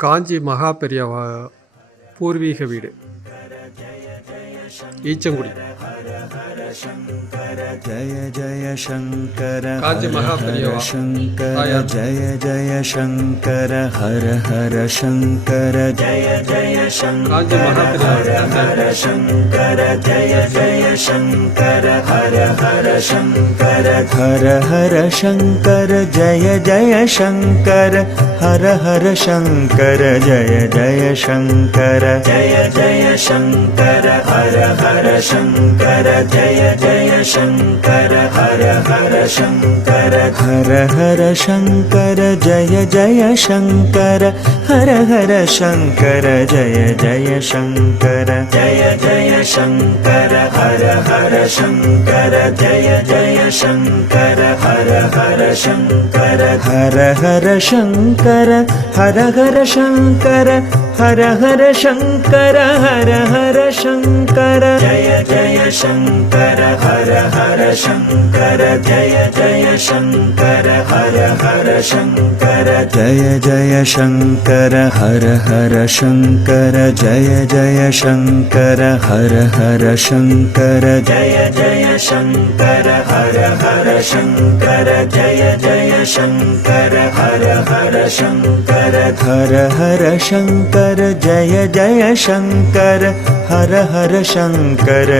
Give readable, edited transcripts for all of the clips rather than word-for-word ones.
காஞ்சி மகா பெரியவா பூர்வீக வீடு ஈச்சங்குடி. ஜய ஜய சங்கர காஞ்சி மகா பெரியவா சங்கர தாயார். ஜய ஜய சங்கர ஹர ஹர சங்கர ஜய ஜய காஞ்சி மகா பெரியவா தந்தை. சங்கர ஜய ஜய சங்கர ஹர ஹர சங்கர ஹர ஹர சங்கர ஜய ஜய சங்கர ஹர ஹர சங்கர ஜய ஜய சங்கர ஹர ஹர சங்கர ஜய ஜய சங்கர ஹர ஹர சங்கர ஹர ஹர சங்கர ஜய ஜய சங்கர ஹர ஹர சங்கர ஜய ஜய சங்கர ஹர ஹர சங்கர ஜய ஜய சங்கர ஹர ஹர சங்கர ஹர ஹர சங்கர ஹர ஹர சங்கர ஹர ஹர சங்கர ஹர ஹர சங்கர ஜய ஜய சங்கர ஹர ஹர சங்கர ஜய ஜய சங்கர ஹர ஹர சங்கர ஜய ஜய சங்கர ஹர ஹர சங்கர ஜய ஜய சங்கர ஹர ஹர சங்கர ஜய ஜய சங்கர ஹர ஹர சங்கர ஜய ஜய சங்கர ஹர ஹர சங்கர ஹர ஹர சங்கர ஜய ஜய சங்கர ஹர ஹர சங்கர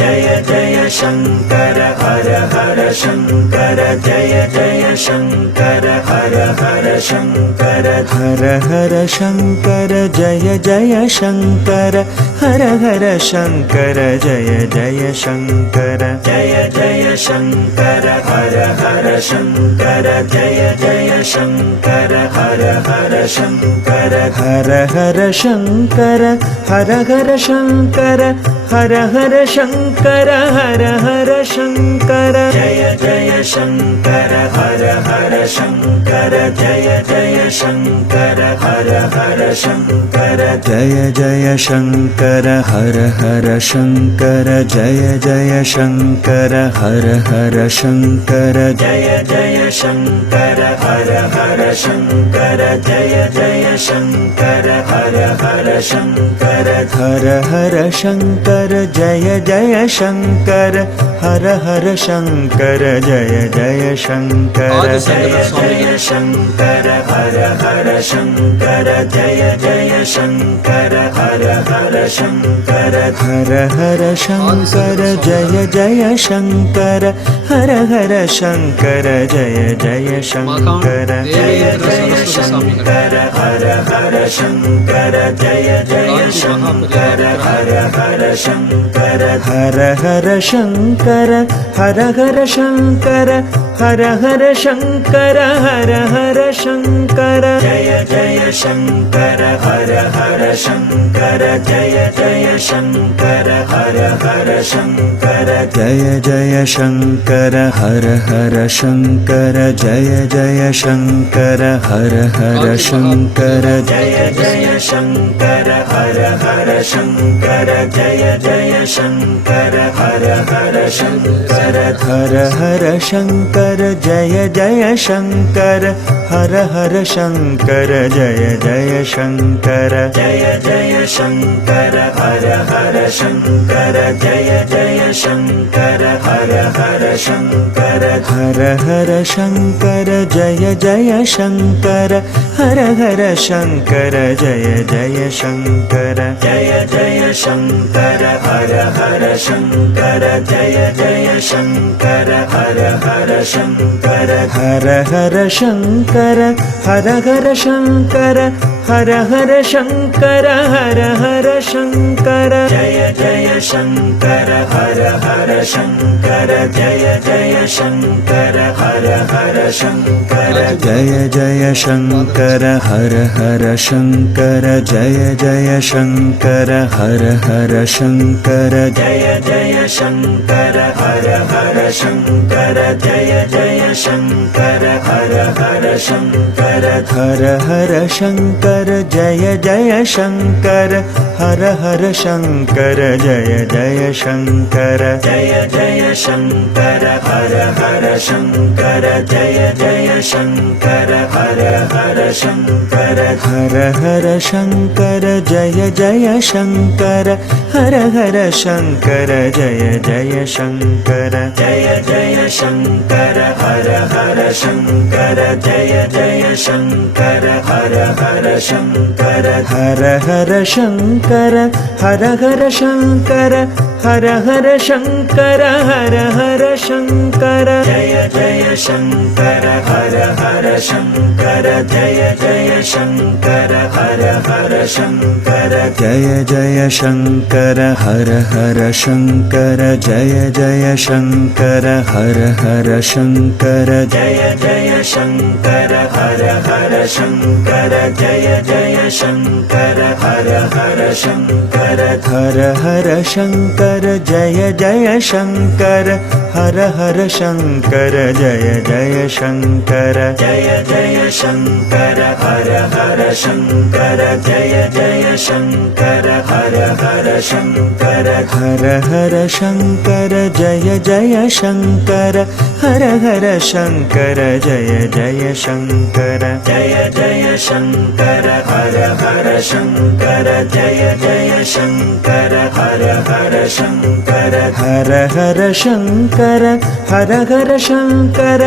ஜய ஜய சங்கர ஹர ஹர சங்கர ஜய ஜய சங்கர ஹர ஹர சங்கர ஹர ஹர சங்கர ஜய ஜய சங்கர ஹர ஹர சங்கர ஜய ஜய சங்கர ஹர ஹர சங்கர ஜய ஜய சங்கர ஹர ஹர சங்கர ஹர ஹர சங்கர ஹர ஹர சங்கர ஹர ஹர சங்கர ஹர ஹர சங்கர ஜய ஜய சங்கர ஹர ஹர சங்கர ஜய ஜய சங்கர ஹர ஹர சங்கர ஜய ஜய சங்கர ஹர ஹர சங்கர ஜய ஜய சங்கர ஹர ஹர சங்கர ஜய ஜய சங்கர ஹர ஹர சங்கர ஜய ஜய சங்கர ஹர ஹர சங்கர ஹர ஹர சங்கர ஜய ஜய சங்கர ஹர ஹர சங்கர ஜய ஜய சங்கர ஆதிசங்கர சுவாமிகள். சங்கர ஹர ஹர சங்கர ஜய ஜய சங்கர ஹர ஹர சங்கர ஹர ஹர சங்கர ஜய ஜய சங்கர ஹர ஹர சங்கர ஜய ஜய சங்கர தேவேந்திர சரஸ்வதி சுவாமிகள். ஹர ஹர சங்கர ஜய ஜய சங்கர ஹர ஹர சங்கர ஹர ஹர சங்கர ஹர ஹர சங்கர ஹர ஹர சங்கர ஹர ஹர சங்கர ஜய ஜய சங்கர ஹர ஹர சங்கர ஜய ஜய சங்கர ஹர ஹர சங்கர ஜய ஜய சங்கர ஹர ஹர சங்கர ஜய ஜய சங்கர ஹர ஹர சங்கர ஜய ஜய சங்கர ஹர ஹர சங்கர ஜய ஜய சங்கர ஹர ஹர சங்கர ஹர ஹர சங்கர ஜய ஜய சங்கர ஹர ஹர சங்கர ஜய ஜய சங்கர ஹர ஹர சங்கர ஜய ஜய சங்கர ஹர ஹர சங்கர ஹர ஹர சங்கர ஜய ஜய சங்கர ஹர ஹர சங்கர ஜய ஜய சங்கர ஹர ஹர சங்கர ஜய ஜய சங்கர ஹர ஹர சங்கர ஹர ஹர சங்கர ஹர ஹர சங்கர ஹர ஹர சங்கர ஹர ஹர சங்கர ஜய ஜய சங்கர ஹர ஹர சங்கர ஜய ஜய சங்கர ஹர ஹர சங்கர ஜய ஜய சங்கர ஹர ஹர சங்கர ஜய ஜய சங்கர ஹர ஹர சங்கர ஜய ஜய சங்கர ஹர ஹர சங்கர ஜய ஜய சங்கர ஹர ஹர சங்கர ஹர ஹர சங்கர शङ्कर जय जय शङ्कर हर हर शङ्कर जय जय शङ्कर जय जय शङ्कर हर हर शङ्कर जय जय शङ्कर हर हर शङ्कर हर हर शङ्कर जय जय शङ्कर हर हर शङ्कर जय जय शङ्कर जय जय शङ्कर हर हर शङ्कर जय जय शङ्कर हर हर शङ्कर हर हर शङ्कर हर हर शङ्कर हर हर शङ्कर हर हर शङ्कर जय जय शङ्कर हर हर शङ्कर जय जय शङ्कर हर हर शङ्कर जय जय शङ्कर हर हर शङ्कर जय जय शङ्कर हर हर शङ्कर जय जय शङ्कर हर हर शङ्कर जय जय शङ्कर हर हर शङ्कर हर हर शङ्कर जय जय शङ्कर हर हर शङ्कर जय जय शङ्कर जय जय शङ्कर हर हर शङ्कर जय जय शङ्कर हर हर शङ्कर हर हर शङ्कर जय जय शङ्कर हर हर शङ्कर जय जय शङ्कर जय जय शङ्कर हर हर शङ्कर जय जय शङ्कर हर हर शङ्कर हर हर शङ्कर हर हर शङ्कर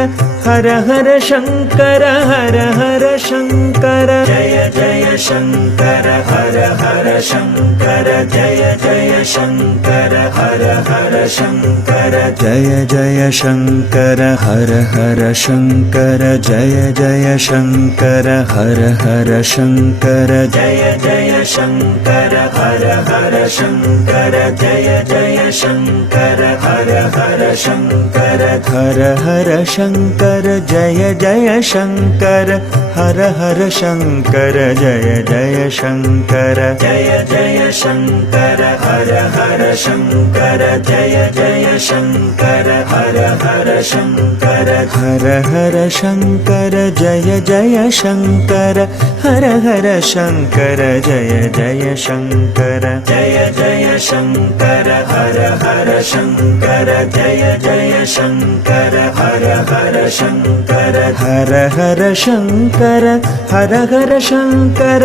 हर हर शङ्कर हर हर शङ्कर जय जय शङ्कर हर हर शङ्कर जय जय शङ्कर हर हर शङ्कर जय जय शङ्कर हर हर शङ्कर जय जय शङ्कर हर हर शङ्कर जय जय शङ्कर हर हर शङ्कर जय जय शङ्कर हर हर शङ्कर हर हर शङ्कर जय जय शङ्कर हर हर शङ्कर जय जय शङ्कर जय जय शङ्कर हर हर शङ्कर जय जय शङ्कर हर हर शङ्कर हर हर शङ्कर जय जय शङ्कर हर हर शङ्कर जय जय शङ्कर जय जय शङ्कर हर हर शङ्कर जय जय शङ्कर हर हर शङ्कर हर हर शङ्कर हर हर शङ्कर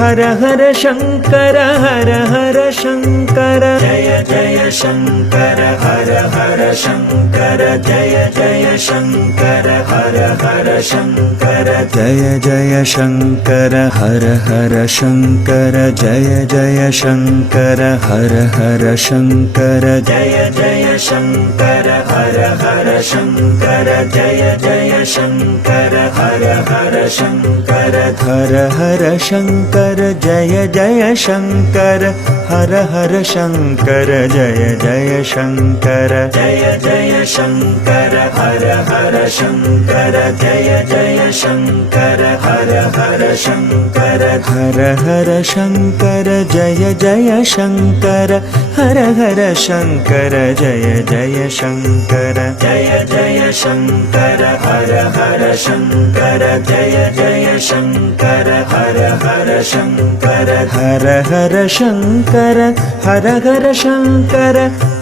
हर हर शङ्कर हर हर शङ्कर जय जय शङ्कर हर हर शङ्कर जय जय शङ्कर हर हर शङ्कर जय जय शङ्कर हर हर शङ्कर जय जय शङ्कर हर हर शङ्कर जय जय शङ्कर हर हर शङ्कर जय जय शङ्कर हर हर शङ्कर हर हर शङ्कर जय जय शङ्कर हर हर शङ्कर जय जय शङ्कर जय जय शङ्कर हर हर शङ्कर जय जय शङ्कर हर हर शङ्कर हर हर शङ्कर जय जय शङ्कर हर हर शङ्कर जय जय शङ्कर जय जय शङ्कर हर हर शङ्कर जय जय शङ्कर हर हर शङ्कर हर हर शङ्कर हर हर शङ्कर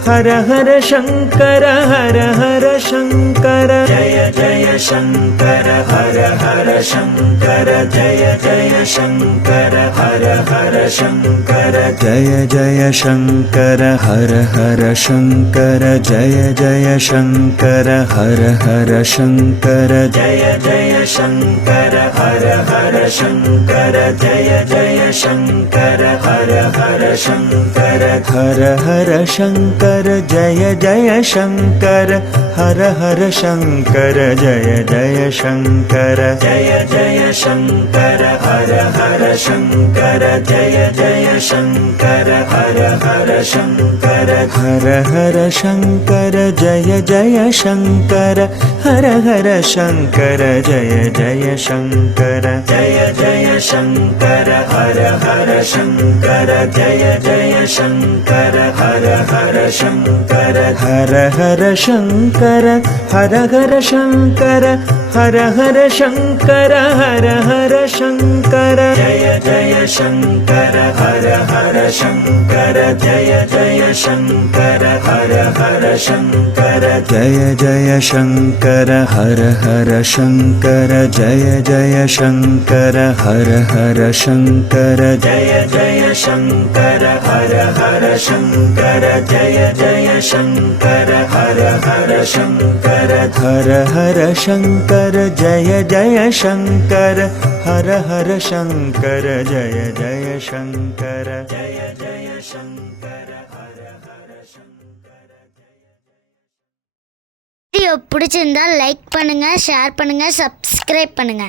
हर हर शङ्कर हर हर शङ्कर जय जय शङ्कर हर हर शङ्कर जय जय शङ्कर हर हर शङ्कर जय जय शङ्कर हर हर शङ्कर जय जय शङ्कर हर हर शङ्कर जय जय शङ्कर हर हर शङ्कर जय जय शङ्कर हर हर शङ्कर हर हर शङ्कर जय जय शङ्कर हर हर शङ्कर जय जय शङ्कर जय जय शङ्कर हर हर शङ्कर जय जय शङ्कर हर हर शङ्कर हर हर शङ्कर जय जय शङ्कर हर हर शङ्कर जय जय शङ्कर जय जय शङ्कर हर हर शङ्कर जय जय शङ्कर हर हर शङ्कर हर हर शङ्कर हर हर शङ्कर हर हर शङ्कर हर हर शङ्कर जय जय जय शङ्कर हर हर शङ्कर जय जय शङ्कर हर हर शङ्कर जय जय शङ्कर हर हर शङ्कर जय जय शङ्कर हर हर शङ्कर जय जय शङ्कर हर हर शङ्कर जय जय शङ्कर हर हर शङ्कर हर हर शङ्कर जय जय शङ्कर हर हर शङ्कर जय जय शङ्कर जय जय शङ्कर हर हर शङ्कर வீடியோ பிடிச்சிருந்தா லைக் பண்ணுங்க, ஷேர் பண்ணுங்க, சப்ஸ்கிரைப் பண்ணுங்க.